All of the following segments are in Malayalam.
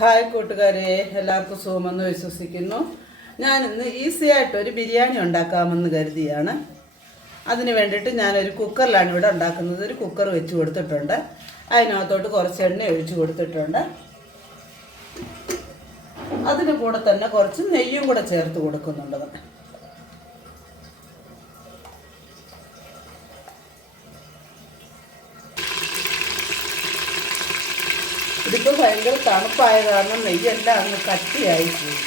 ഹായ് കൂട്ടുകാരെ, എല്ലാവർക്കും സുഖമെന്ന് വിശ്വസിക്കുന്നു. ഞാൻ ഇന്ന് ഈസി ആയിട്ട് ഒരു ബിരിയാണി ഉണ്ടാക്കാമെന്ന് കരുതിയാണ്. അതിന് വേണ്ടിയിട്ട് ഞാനൊരു കുക്കറിലാണ് ഇവിടെ ഉണ്ടാക്കുന്നത്. ഒരു കുക്കർ വെച്ച് കൊടുത്തിട്ടുണ്ട്. അതിനകത്തോട്ട് കുറച്ച് എണ്ണ ഒഴിച്ച് കൊടുത്തിട്ടുണ്ട്. അതിന് കൂടെ തന്നെ കുറച്ച് നെയ്യും കൂടെ ചേർത്ത് കൊടുക്കുന്നുണ്ട്. ഇതിപ്പോൾ ഭയങ്കര തണുപ്പായ കാരണം നെയ്യെല്ലാം അങ്ങ് കട്ടിയായി പോയി.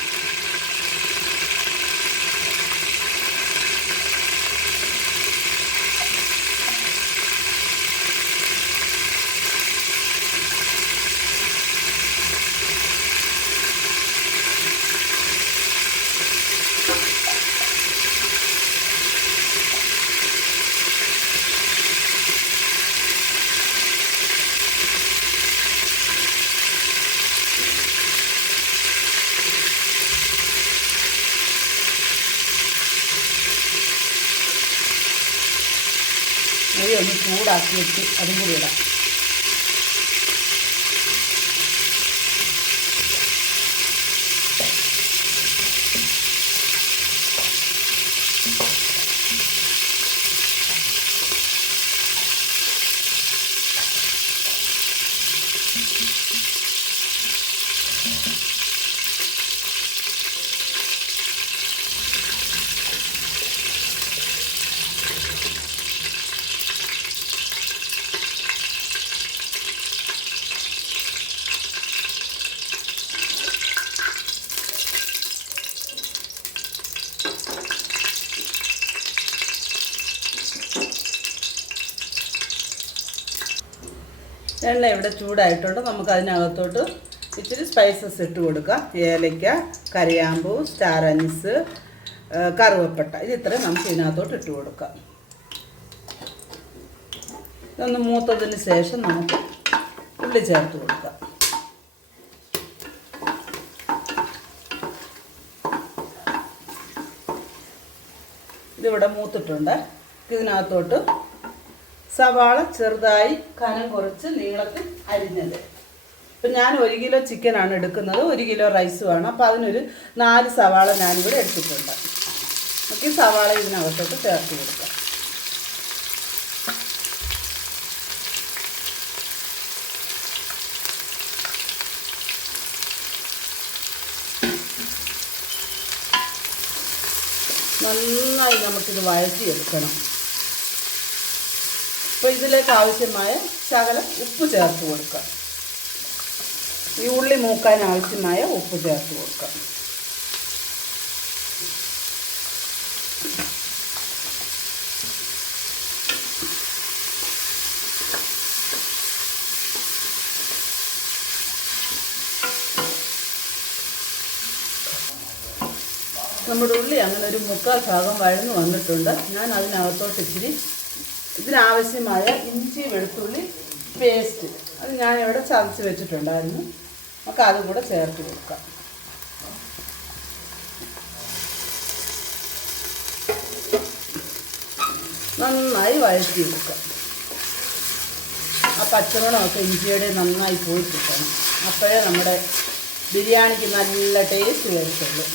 നെയ്യ് ഒന്ന് ചൂടാക്കി വെച്ച് അതും കൂടി ഇടാം. എണ്ണ ഇവിടെ ചൂടായിട്ടുണ്ട്. നമുക്ക് അതിനകത്തോട്ട് ഇച്ചിരി സ്പൈസസ് ഇട്ട് കൊടുക്കാം. ഏലക്ക, കറിയാമ്പൂ, സ്റ്റാർ അനീസ്, കറുവപ്പട്ട, ഇത് ഇത്രയും നമുക്ക് ഇതിനകത്തോട്ട് ഇട്ട് കൊടുക്കാം. ഇതൊന്ന് മൂത്തതിന് ശേഷം നമുക്ക് ഉള്ളി ചേർത്ത് കൊടുക്കാം. ഇതിവിടെ മൂത്തിട്ടുണ്ട്. ഇതിനകത്തോട്ട് സവാള ചെറുതായി കനം കുറച്ച് നീളത്തിൽ അരിഞ്ഞത്. ഇപ്പം ഞാൻ 1 കിലോ ചിക്കനാണ് എടുക്കുന്നത്, 1 കിലോ റൈസുമാണ്. അപ്പോൾ അതിനൊരു 4 സവാള ഞാനിവിടെ എടുത്തിട്ടുണ്ട്. നമുക്ക് ഈ സവാള ഇതിനകത്തോട്ട് ചേർത്ത് കൊടുക്കാം. നന്നായി നമുക്കിത് വഴറ്റിയെടുക്കണം. അപ്പോൾ ഇതിലേക്ക് ആവശ്യമായ ശകലം ഉപ്പ് ചേർത്ത് കൊടുക്കാം. ഈ ഉള്ളി മൂക്കാൻ ആവശ്യമായ ഉപ്പ് ചേർത്ത് കൊടുക്കാം. നമ്മുടെ ഉള്ളി അങ്ങനെ ഒരു 3/4 ഭാഗം വഴന്നു വന്നിട്ടുണ്ട്. ഞാൻ അതിനകത്തോട്ട് ഇച്ചിരി ഇതിനാവശ്യമായ ഇഞ്ചി വെളുത്തുള്ളി പേസ്റ്റ് അത് ഞാനിവിടെ ചതച്ച് വെച്ചിട്ടുണ്ടായിരുന്നു. നമുക്ക് അതും കൂടെ ചേർത്ത് കൊടുക്കാം. നന്നായി വഴറ്റിയെടുക്കാം. ആ പച്ചമുളകൊക്കെ ഇഞ്ചിയുടെ നന്നായി പോയി കിട്ടണം. അപ്പോഴേ നമ്മുടെ ബിരിയാണിക്ക് നല്ല ടേസ്റ്റ് വരത്തുള്ളൂ.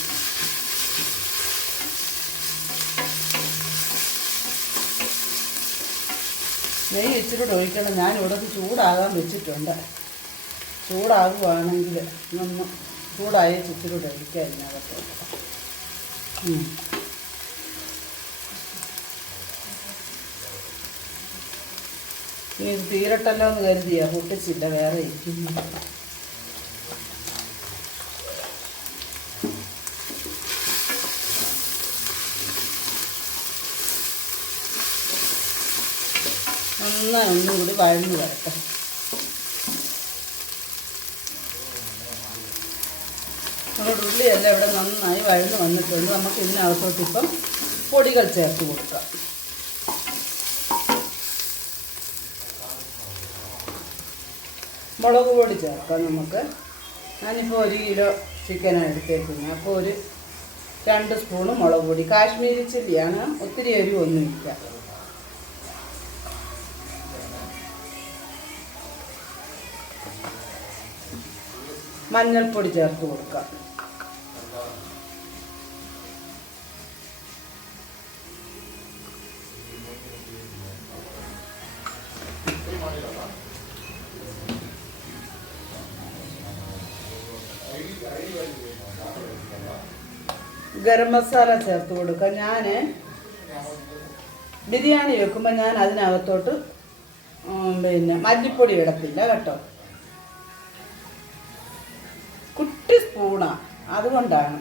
നെയ്യ് ഇച്ചിരി ഒഴിക്കണം. ഞാനിവിടെ ചൂടാകാൻ വെച്ചിട്ടുണ്ട്. ചൂടാകുവാണെങ്കിൽ ഒന്ന് ചൂടായ ഇച്ചിരി ഒഴിക്കാം ഇതിനകത്ത്. ഇനി ഇത് തീരട്ടല്ലോ എന്ന് കരുതിയാ പൊട്ടിച്ചില്ല, വേറെ ഇരിക്കുന്നു. നന്നായി ഒന്നും കൂടി വഴന്നു വരട്ടെ. നമ്മുടെ ഉള്ളിയെല്ലാം ഇവിടെ നന്നായി വഴന്നു വന്നിട്ടുണ്ട്. നമുക്ക് ഇതിനകത്തോട്ട് ഇപ്പം പൊടികൾ ചേർത്ത് കൊടുക്കാം. മുളക് പൊടി ചേർക്കാം. നമുക്ക് ഞാനിപ്പോൾ 1 കിലോ ചിക്കനാണ് എടുത്തേക്കുന്നത്. അപ്പോൾ ഒരു 2 സ്പൂണ് മുളക് പൊടി. കാശ്മീരി ചില്ലിയാണ്, ഒത്തിരി എരിവൊന്നും ഇല്ല. മഞ്ഞൾപ്പൊടി ചേർത്ത് കൊടുക്കാം. ഗരം മസാല ചേർത്ത് കൊടുക്കാം. ഞാൻ ബിരിയാണി വെക്കുമ്പോൾ ഞാൻ അതിനകത്തോട്ട് പിന്നെ മല്ലിപ്പൊടി ഇടത്തില്ല കേട്ടോ. കുട്ടി സ്പൂണാണ്, അതുകൊണ്ടാണ്.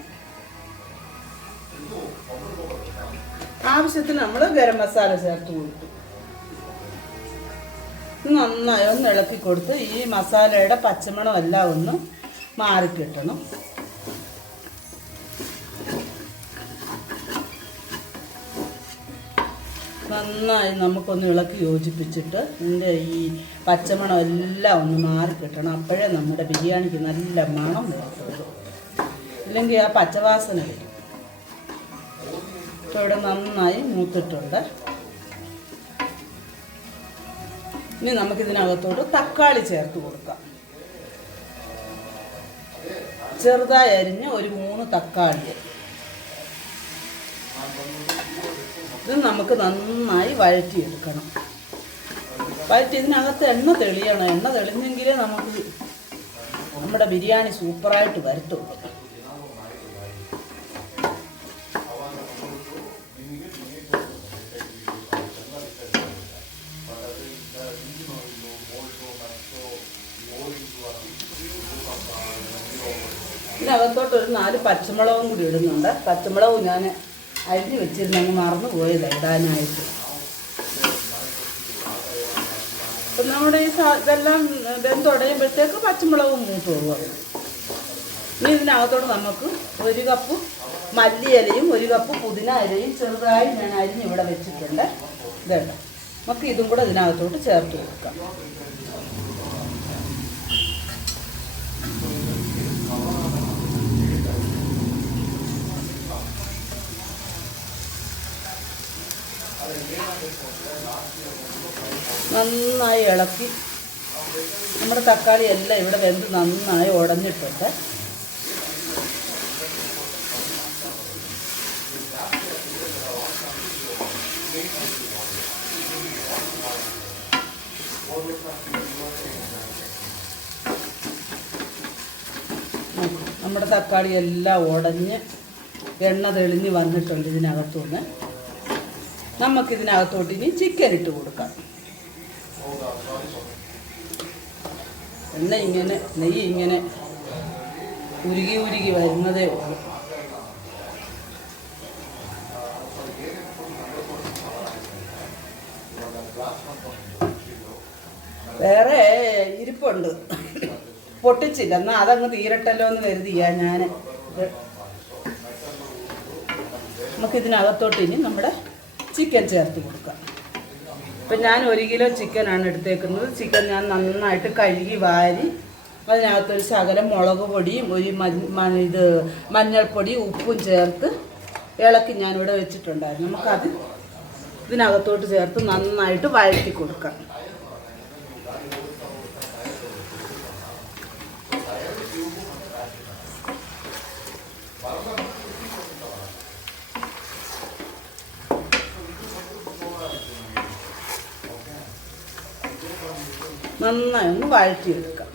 ആവശ്യത്തിന് നമ്മൾ ഗരം മസാല ചേർത്ത് കൊടുത്തു. നന്നായി ഒന്ന് ഇളക്കി കൊടുത്ത് ഈ മസാലയുടെ പച്ചമണം എല്ലാം ഒന്ന് മാറിക്കിട്ടണം. നന്നായി നമുക്കൊന്ന് ഇളക്കി യോജിപ്പിച്ചിട്ട് ഇതിൻ്റെ ഈ പച്ചമണം എല്ലാം ഒന്ന് മാറിക്കിട്ടണം. അപ്പോഴേ നമ്മുടെ ബിരിയാണിക്ക് നല്ല മണം വരത്തുള്ളൂ, ഇല്ലെങ്കിൽ ആ പച്ചവാസന വരും. ഇപ്പോൾ ഇവിടെ നന്നായി മൂത്തിട്ടുണ്ട്. ഇനി നമുക്കിതിനകത്തോട്ട് തക്കാളി ചേർത്ത് കൊടുക്കാം. ചെറുതായി അരിഞ്ഞ് ഒരു 3 തക്കാളി. ഇത് നമുക്ക് നന്നായി വഴറ്റിയെടുക്കണം. വഴറ്റി ഇതിനകത്ത് എണ്ണ തെളിയണം. എണ്ണ തെളിഞ്ഞെങ്കിലേ നമുക്ക് നമ്മുടെ ബിരിയാണി സൂപ്പറായിട്ട് വരത്തുള്ളൂ. ഇതിനകത്തോട്ട് ഒരു 4 പച്ചമുളകും കൂടി ഇടുന്നുണ്ട്. പച്ചമുളകും ഞാൻ അരിഞ്ഞ് വെച്ചിരുന്നെങ്കിൽ മറന്നു പോയതാണ് ഇടാനായിട്ട്. അപ്പം നമ്മുടെ ഈ ഇതെല്ലാം വെന്തുടയുമ്പോഴത്തേക്ക് പച്ചമുളകും മൂത്ത് പോകും. ഇനി ഇതിനകത്തോട്ട് നമുക്ക് 1 കപ്പ് മല്ലിയിലയും 1 കപ്പ് പുതിന ഇലയും ചെറുതായി ഞാൻ അരിഞ്ഞിവിടെ വെച്ചിട്ടുണ്ട്. ഇതേണ്ട, നമുക്ക് ഇതും കൂടെ ഇതിനകത്തോട്ട് ചേർത്ത് കൊടുക്കാം. നന്നായി ഇളക്കി നമ്മുടെ തക്കാളി എല്ലാം ഇവിടെ വെന്ത് നന്നായി ഉടഞ്ഞിട്ടുണ്ട്. നമ്മുടെ തക്കാളി എല്ലാം ഉടഞ്ഞ് എണ്ണ തെളിഞ്ഞ് വന്നിട്ടുണ്ട്. ഇതിനകത്തുനിന്ന് നമുക്കിതിനകത്തോട്ട് ഇനി ചിക്കൻ ഇട്ട് കൊടുക്കാം. നെയ്യ് ഇങ്ങനെ ഉരുകി ഉരുകി വരുന്നതേ ഉള്ളൂ. വേറെ ഇരിപ്പുണ്ട്, പൊട്ടിച്ചില്ല. എന്നാൽ അതങ്ങ് തീരട്ടല്ലോ എന്ന് കരുതിയാ ഞാൻ. നമുക്കിതിനകത്തോട്ട് ഇനി നമ്മുടെ ചിക്കൻ ചേർത്ത് കൊടുക്കാം. ഇപ്പം ഞാൻ 1 കിലോ ചിക്കനാണ് എടുത്തേക്കുന്നത്. ചിക്കൻ ഞാൻ നന്നായിട്ട് കഴുകി വാരി അതിനകത്തൊരു ശകലം മുളക് പൊടിയും മഞ്ഞൾപ്പൊടിയും ഉപ്പും ചേർത്ത് ഇളക്കി ഞാനിവിടെ വെച്ചിട്ടുണ്ടായിരുന്നു. നമുക്കത് ഇതിനകത്തോട്ട് ചേർത്ത് നന്നായിട്ട് വഴറ്റി കൊടുക്കാം. നന്നായി ഒന്ന് വഴറ്റിയെടുക്കാം.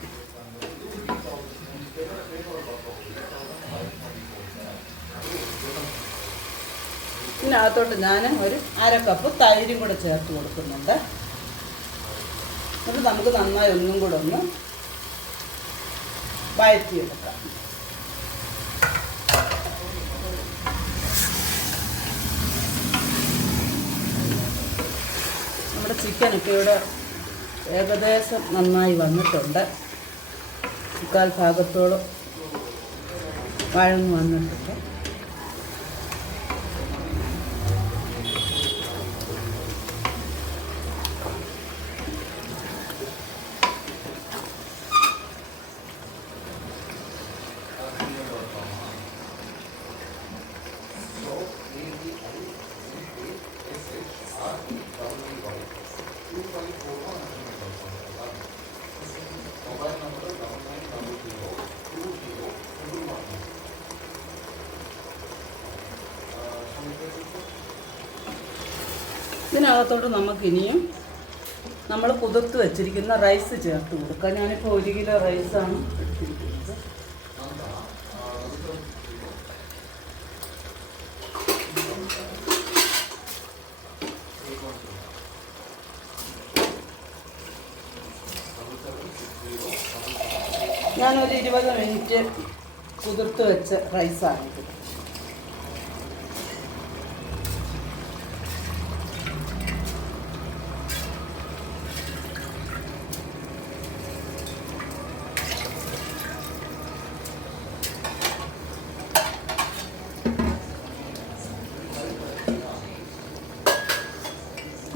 ഇതിനകത്തോട്ട് ഞാൻ ഒരു 1/2 കപ്പ് തൈരും കൂടെ ചേർത്ത് കൊടുക്കുന്നുണ്ട്. എന്നിട്ട് നമുക്ക് നന്നായി ഒന്നും കൂടെ ഒന്ന് വഴറ്റിയെടുക്കാം. നമ്മുടെ ചിക്കനൊക്കെ ഇവിടെ ഏകദേശം നന്നായി വന്നിട്ടുണ്ട്. 1/4 ഭാഗത്തോളം വഴന്ന് വന്നിട്ടുണ്ട്. ഇതിനകത്തോട്ട് നമുക്കിനിയും നമ്മൾ കുതിർത്ത് വെച്ചിരിക്കുന്ന റൈസ് ചേർത്ത് കൊടുക്കാം. ഞാനിപ്പോൾ 1 കിലോ റൈസാണ് എടുത്തിരിക്കുന്നത്. ഞാനൊരു 20 മിനിറ്റ് കുതിർത്ത് വെച്ച റൈസാണിത്.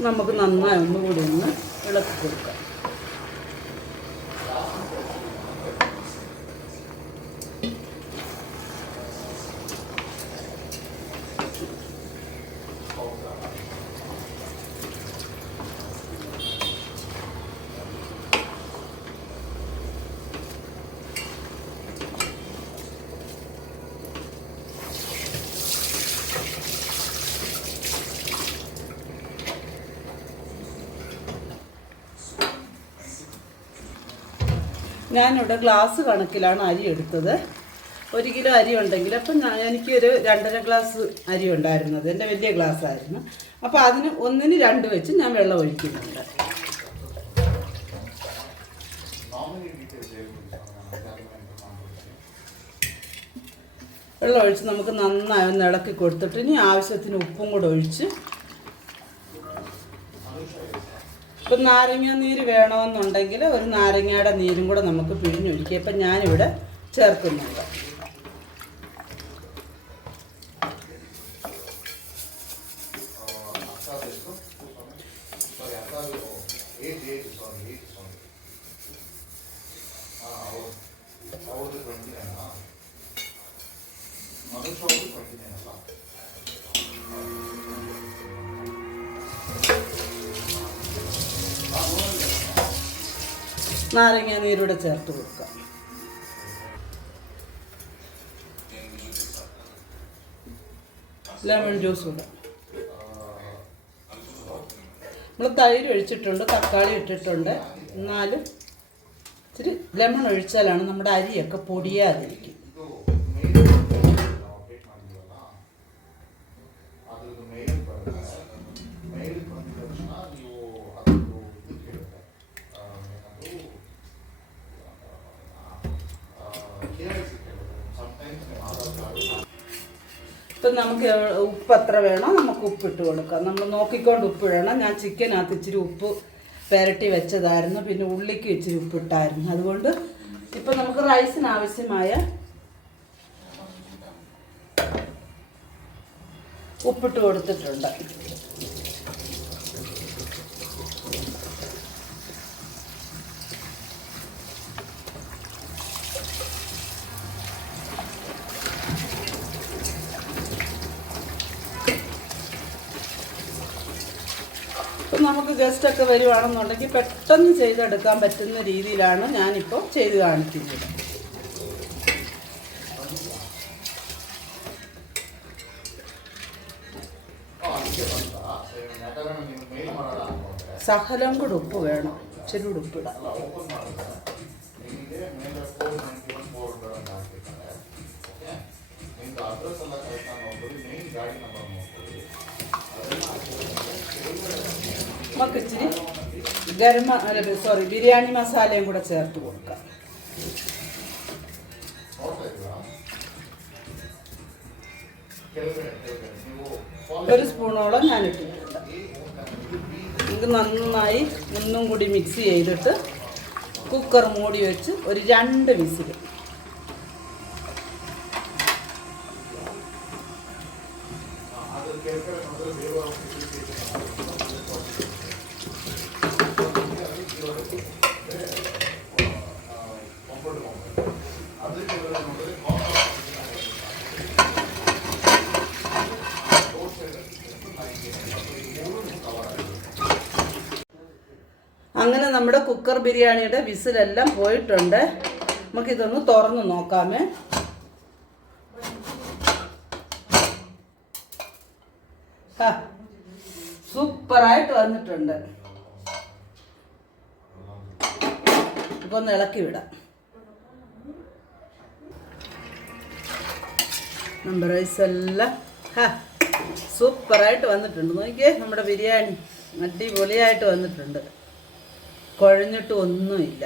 നമുക്ക് നന്നായി ഒന്നുകൂടി ഒന്ന് ഇളക്കി കൊടുക്കാം. ഞാനിവിടെ ഗ്ലാസ് കണക്കിലാണ് അരി എടുത്തത്. 1 കിലോ അരി ഉണ്ടെങ്കിൽ അപ്പം എനിക്കൊരു 2.5 ഗ്ലാസ് അരി ഉണ്ടായിരുന്നത്. എൻ്റെ വലിയ ഗ്ലാസ് ആയിരുന്നു. അപ്പോൾ അതിന് 1-ന് 2 വെച്ച് ഞാൻ വെള്ളം ഒഴിക്കുന്നുണ്ട്. വെള്ളം ഒഴിച്ച് നമുക്ക് നന്നായി ഒന്ന് ഇളക്കി കൊടുത്തിട്ട് ഇനി ആവശ്യത്തിന് ഉപ്പും കൂടെ ഒഴിച്ച്, ഇപ്പം നാരങ്ങ നീര് വേണമെന്നുണ്ടെങ്കിൽ ഒരു നാരങ്ങയുടെ നീരും കൂടെ നമുക്ക് പിഴിഞ്ഞൊഴിക്കാം. ഇപ്പം ഞാനിവിടെ ചേർക്കുന്നുണ്ട്. നാരങ്ങ നീരൂടെ ചേർത്ത് കൊടുക്കാം. ലെമൺ ജ്യൂസ് കൂടെ. നമ്മൾ തൈര് ഒഴിച്ചിട്ടുണ്ട്, തക്കാളി ഇട്ടിട്ടുണ്ട്. എന്നാലും ഇച്ചിരി ലെമൺ ഒഴിച്ചാലാണ് നമ്മുടെ അരിയൊക്കെ പൊടിയാതിരിക്കും. ഇപ്പം നമുക്ക് ഉപ്പ് എത്ര വേണോ നമുക്ക് ഉപ്പിട്ട് കൊടുക്കാം. നമ്മൾ നോക്കിക്കൊണ്ട് ഉപ്പ് ഇടണം. ഞാൻ ചിക്കനകത്ത് ഇച്ചിരി ഉപ്പ് പുരട്ടി വെച്ചതായിരുന്നു, പിന്നെ ഉള്ളിക്ക് ഇച്ചിരി ഉപ്പിട്ടായിരുന്നു. അതുകൊണ്ട് ഇപ്പം നമുക്ക് റൈസിന് ആവശ്യമായ ഉപ്പിട്ട് കൊടുത്തിട്ടുണ്ട്. ഇപ്പം നമുക്ക് ഗസ്റ്റൊക്കെ വരുവാണെന്നുണ്ടെങ്കിൽ പെട്ടെന്ന് ചെയ്തെടുക്കാൻ പറ്റുന്ന രീതിയിലാണ് ഞാനിപ്പോൾ ചെയ്ത് കാണിക്കുന്നത്. ശകലം കൂടെ ഉപ്പ് വേണം, ഇച്ചിരി കൂടെ ഉപ്പിടാം. നമുക്ക് ഇച്ചിരി ബിരിയാണി മസാലയും കൂടെ ചേർത്ത് കൊടുക്കാം. ഒരു സ്പൂണോളം ഞാൻ ഇട്ടിട്ടുണ്ട്. നമുക്ക് നന്നായി ഒന്നും കൂടി മിക്സ് ചെയ്തിട്ട് കുക്കർ മൂടി വെച്ച് ഒരു 2 വിസിൽ. അങ്ങനെ നമ്മുടെ കുക്കർ ബിരിയാണിയുടെ വിസിലെല്ലാം പോയിട്ടുണ്ട്. നമുക്കിതൊന്ന് തുറന്ന് നോക്കാമേ. സൂപ്പറായിട്ട് വന്നിട്ടുണ്ട്. ഇപ്പൊ ഒന്ന് ഇളക്കി വിടാം. നമ്മുടെ റൈസ് എല്ലാം സൂപ്പറായിട്ട് വന്നിട്ടുണ്ട്. നോക്കിയേ, നമ്മുടെ ബിരിയാണി അടിപൊളിയായിട്ട് വന്നിട്ടുണ്ട്. കുഴഞ്ഞിട്ട് ഒന്നുമില്ല.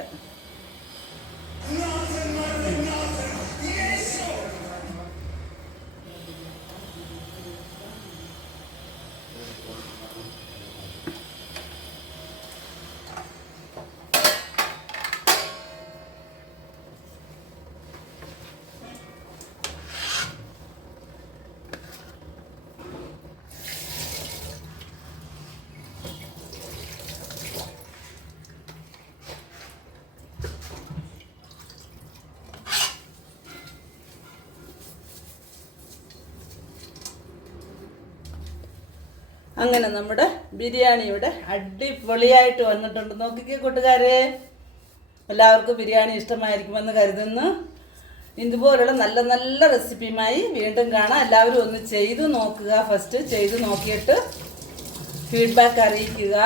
അങ്ങനെ നമ്മുടെ ബിരിയാണി ഇവിടെ അടിപൊളിയായിട്ട് വന്നിട്ടുണ്ട്. നോക്കിക്കേ കൂട്ടുകാരെ, എല്ലാവർക്കും ബിരിയാണി ഇഷ്ടമായിരിക്കുമെന്ന് കരുതുന്നു. ഇതുപോലുള്ള നല്ല നല്ല റെസിപ്പിയുമായി വീണ്ടും കാണാം. എല്ലാവരും ഒന്ന് ചെയ്തു നോക്കുക. ഫസ്റ്റ് ചെയ്തു നോക്കിയിട്ട് ഫീഡ്ബാക്ക് അറിയിക്കുക.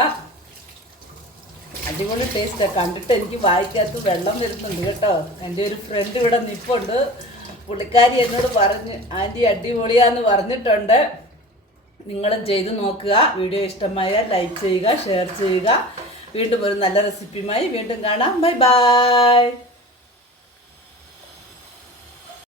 അടിപൊളി ടേസ്റ്റാണ്. കണ്ടിട്ട് എനിക്ക് വായിക്കകത്ത് വെള്ളം വരുന്നുണ്ട് കേട്ടോ. എൻ്റെ ഒരു ഫ്രണ്ട് ഇവിടെ നിൽപ്പുണ്ട്. പുള്ളിക്കാരി എന്നോട് പറഞ്ഞ് ആൻറ്റി അടിപൊളിയാന്ന് പറഞ്ഞിട്ടുണ്ട്. നിങ്ങളും ചെയ്ത് നോക്കുക. വീഡിയോ ഇഷ്ടമായാൽ ലൈക്ക് ചെയ്യുക, ഷെയർ ചെയ്യുക. വീണ്ടും ഒരു നല്ല റെസിപ്പിയുമായി വീണ്ടും കാണാം. Bye bye.